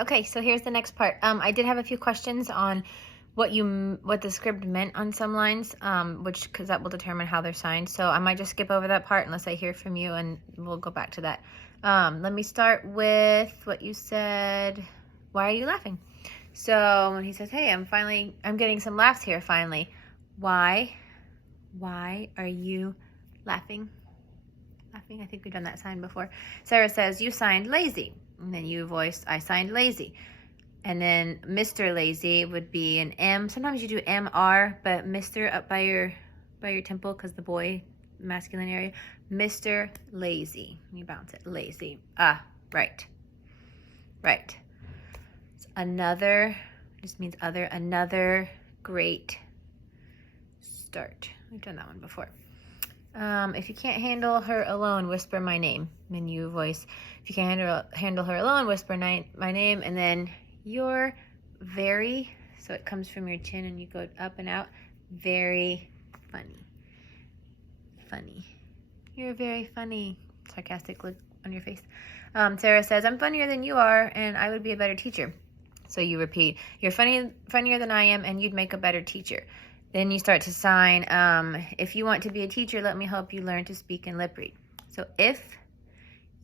Okay, so here's the next part. I did have a few questions on what the script meant on some lines, because that will determine how they're signed. So I might just skip over that part unless I hear from you, and we'll go back to that. Let me start with what you said. Why are you laughing? So when he says, "Hey, I'm getting some laughs here finally." Why are you laughing? Laughing. I think we've done that sign before. Sarah says, "You signed lazy." And then you voiced, "I signed lazy." And then Mr. Lazy would be an M. Sometimes you do MR, but Mr. up by your temple because the boy, masculine area. Mr. Lazy. You bounce it. Lazy. Ah, right. Right. So another, just means other, another great start. We've done that one before. If you can't handle her alone, whisper my name. Then you voice, if you can't handle her alone, whisper my name. And then you're very, so it comes from your chin and you go up and out, very funny. Funny. You're very funny. Sarcastic look on your face. Sarah says, "I'm funnier than you are, and I would be a better teacher." So you repeat, "You're funnier than I am, and you'd make a better teacher." Then you start to sign, "If you want to be a teacher, let me help you learn to speak and lip read." So if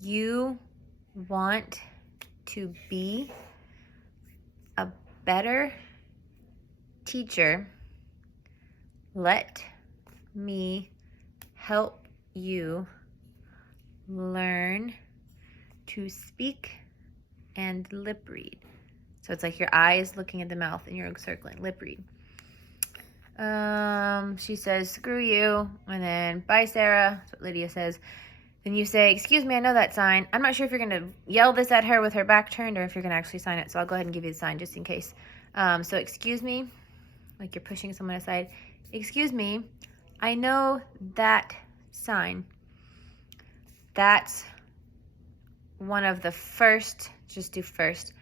you want to be a better teacher, let me help you learn to speak and lip read. So it's like your eyes looking at the mouth and you're circling, lip read. She says, "Screw you." And then, "Bye, Sarah." That's what Lydia says. Then you say, "Excuse me, I know that sign." I'm not sure if you're going to yell this at her with her back turned or if you're going to actually sign it. So I'll go ahead and give you the sign just in case. So excuse me, like you're pushing someone aside. "Excuse me, I know that sign. That's one of the first, just do first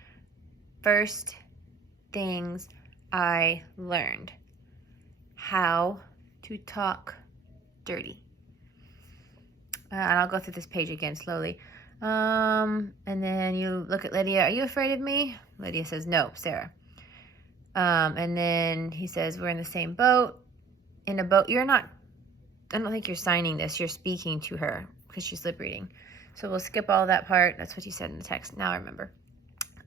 things I learned. How to talk dirty." And I'll go through this page again slowly. And then you look at Lydia. "Are you afraid of me?" Lydia says, "No, Sarah." And then he says, "We're in the same boat." In a boat, you're not, I don't think you're signing this. You're speaking to her because she's lip reading. So we'll skip all that part. That's what you said in the text. Now I remember.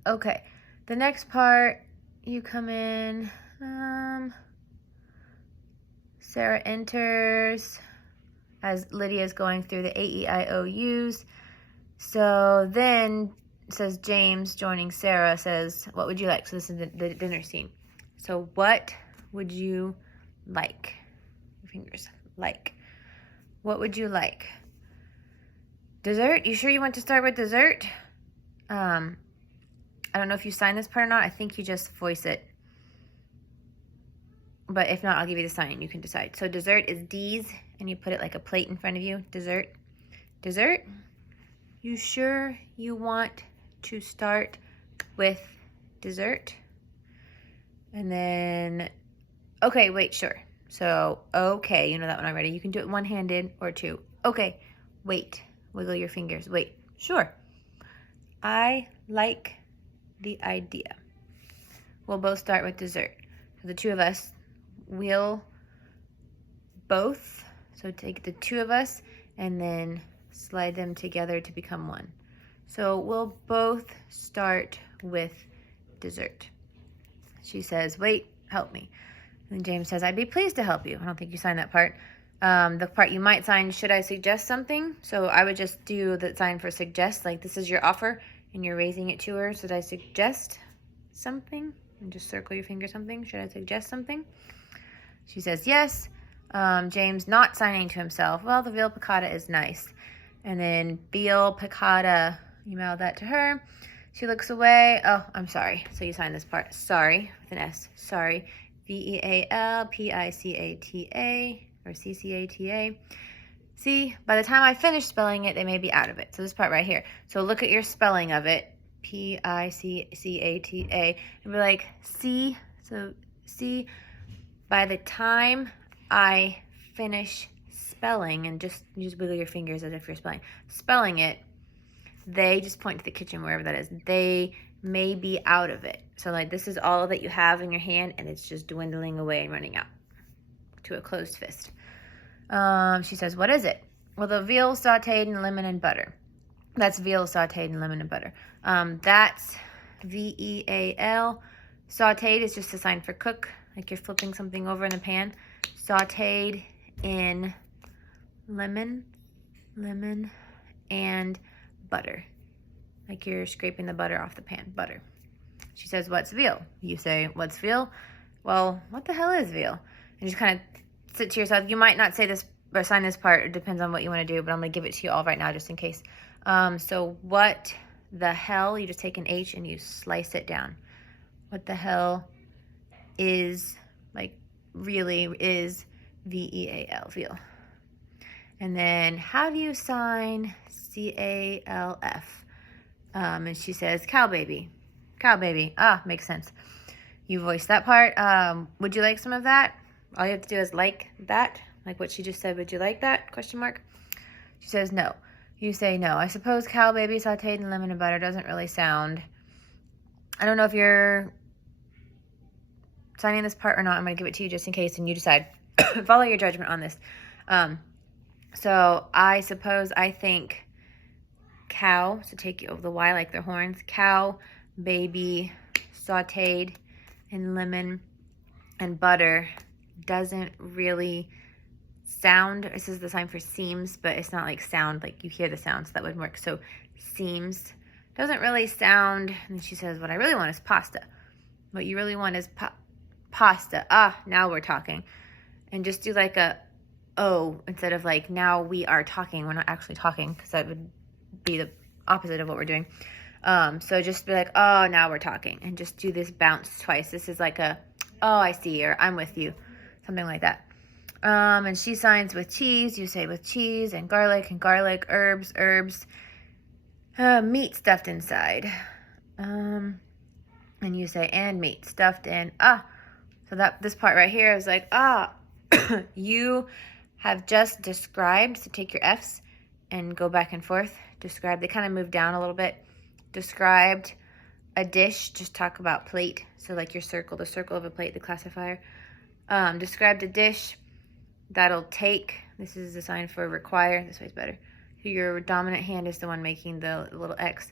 Okay. The next part, you come in. Sarah enters as Lydia's going through the AEIOUs. So then says James joining Sarah says, "What would you like?" So this is the dinner scene. So what would you like? Your fingers, like. What would you like? Dessert? You sure you want to start with dessert? I don't know if you sign this part or not. I think you just voice it. But if not, I'll give you the sign. You can decide. So dessert is D's, and you put it like a plate in front of you. Dessert. Dessert? You sure you want to start with dessert? And then, okay, wait, sure. So, okay, you know that one already. You can do it one-handed or two. Okay, wait. Wiggle your fingers. Wait, sure. I like the idea. We'll both start with dessert. So the two of us, we'll both, so take the two of us and then slide them together to become one. So we'll both start with dessert. She says, "Wait, help me." And James says, "I'd be pleased to help you." I don't think you signed that part. The part you might sign, "Should I suggest something?" So I would just do the sign for suggest, like this is your offer and you're raising it to her. "Should I suggest something?" And just circle your finger something. "Should I suggest something?" She says yes. James not signing to himself. "Well, the veal piccata is nice." And then veal piccata, you mail that to her. She looks away. "Oh, I'm sorry." So you sign this part. Sorry, with an S. Sorry. VEALPICATA or CCATA. See, by the time I finish spelling it, they may be out of it. So this part right here. So look at your spelling of it. PICCATA. And be like, see. So see, by the time I finish spelling, and just wiggle your fingers as if you're spelling it, they just point to the kitchen, wherever that is. They may be out of it. So like this is all that you have in your hand and it's just dwindling away and running out to a closed fist. She says, what is it? Well, the veal sauteed in lemon and butter. That's veal sauteed in lemon and butter. That's V-E-A-L. Sauteed is just a sign for cook, like you're flipping something over in the pan. Sauteed in lemon and butter. Like you're scraping the butter off the pan, butter. She says, what's veal? You say, what's veal? Well, what the hell is veal? And just kind of sit to yourself. You might not say this or sign this part. It depends on what you want to do, but I'm going to give it to you all right now just in case. So what the hell, you just take an H and you slice it down. What the hell is, like, really is V-E-A-L, veal. And then how do you sign C-A-L-F? And she says, cow baby. Cow baby. Ah, makes sense. You voice that part. Would you like some of that? All you have to do is like that. Like what she just said. Would you like that? Question mark. She says no. You say no. I suppose cow baby sauteed in lemon and butter doesn't really sound. I don't know if you're signing this part or not. I'm going to give it to you just in case and you decide. Follow your judgment on this. So I suppose I think cow, so take the Y like their horns, cow, baby, sauteed in lemon and butter doesn't really sound, this is the sign for seems, but it's not like sound, like you hear the sound, so that would work. So seems, doesn't really sound, and she says, what I really want is pasta. What you really want is pasta. Ah, now we're talking. And just do like a O instead of like, now we are talking. We're not actually talking because that would be the opposite of what we're doing. So just be like, oh, now we're talking. And just do this bounce twice. This is like a, oh, I see, or I'm with you. Something like that. And she signs with cheese. You say with cheese and garlic, herbs, meat stuffed inside. And you say, and meat stuffed in, So that this part right here is like, you have just described, so take your F's and go back and forth. Describe, they kind of move down a little bit. Described a dish, just talk about plate. So like your circle, the circle of a plate, the classifier. Described a dish that'll take, this is the sign for require, this way's better. Your dominant hand is the one making the little X.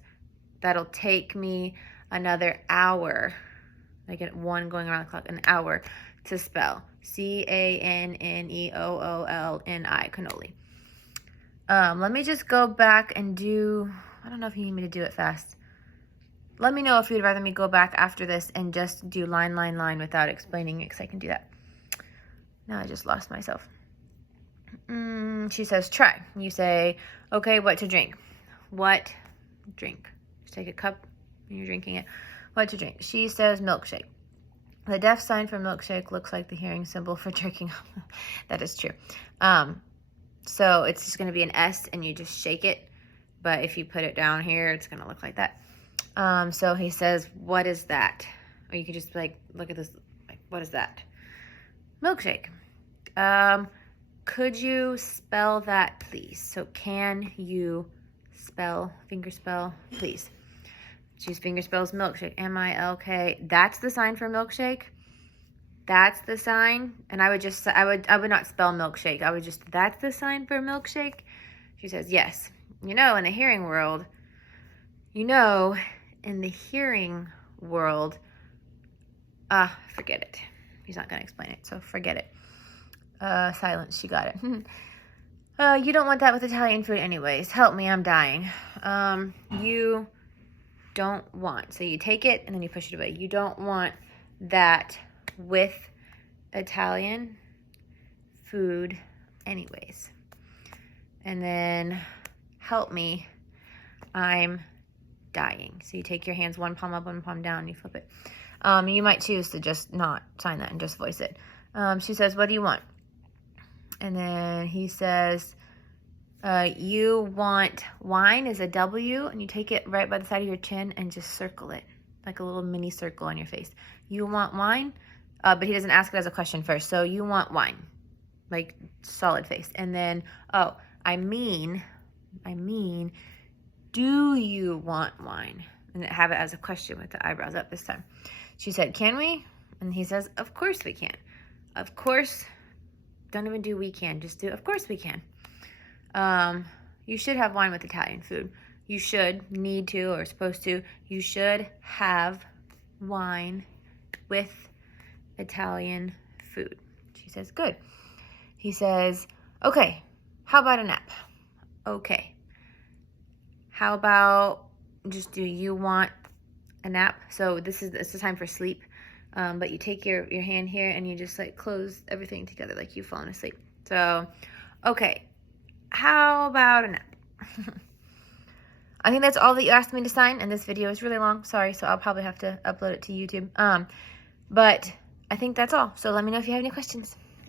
That'll take me another hour, like at 1 going around the clock, an hour to spell. C-A-N-N-E-O-O-L-N-I, cannoli. Let me just go back and do, I don't know if you need me to do it fast. Let me know if you'd rather me go back after this and just do line, line, line without explaining it, because I can do that. Now I just lost myself. She says, try. You say, okay, what to drink? What drink? Just take a cup and you're drinking it. What to drink? She says milkshake. The deaf sign for milkshake looks like the hearing symbol for jerking off. That is true. So it's just going to be an S and you just shake it. But if you put it down here, it's going to look like that. So he says, what is that? Or you could just like, look at this. Like, what is that? Milkshake. Could you spell that, please? So can you spell, finger spell, please? She's finger spells milkshake, M-I-L-K. That's the sign for milkshake. That's the sign. And I would just, I would not spell milkshake. I would just, that's the sign for milkshake. She says, yes. You know, in the hearing world, forget it. He's not going to explain it, so forget it. Silence, she got it. You don't want that with Italian food anyways. Help me, I'm dying. You don't want, so you take it and then you push it away. You don't want that with Italian food anyways. And then help me, I'm dying. So you take your hands, one palm up, one palm down, and you flip it. You might choose to just not sign that and just voice it. She says, what do you want? And then he says, you want wine is a W, and you take it right by the side of your chin and just circle it, like a little mini circle on your face. You want wine? But he doesn't ask it as a question first. So you want wine, like solid face. And then, I mean, do you want wine? and have it as a question with the eyebrows up this time. She said, can we? And he says, of course we can. Of course. Don't even do we can. Just do, of course we can. You should have wine with Italian food. You should, need to, or supposed to. You should have wine with Italian food. She says, good. He says, okay, how about a nap? Okay. How about just, do you want a nap? So it's the time for sleep. But you take your hand here and you just like close everything together like you've fallen asleep. So, okay, how about a nap? I think that's all that you asked me to sign, and this video is really long. Sorry, so I'll probably have to upload it to YouTube. But I think that's all. So let me know if you have any questions.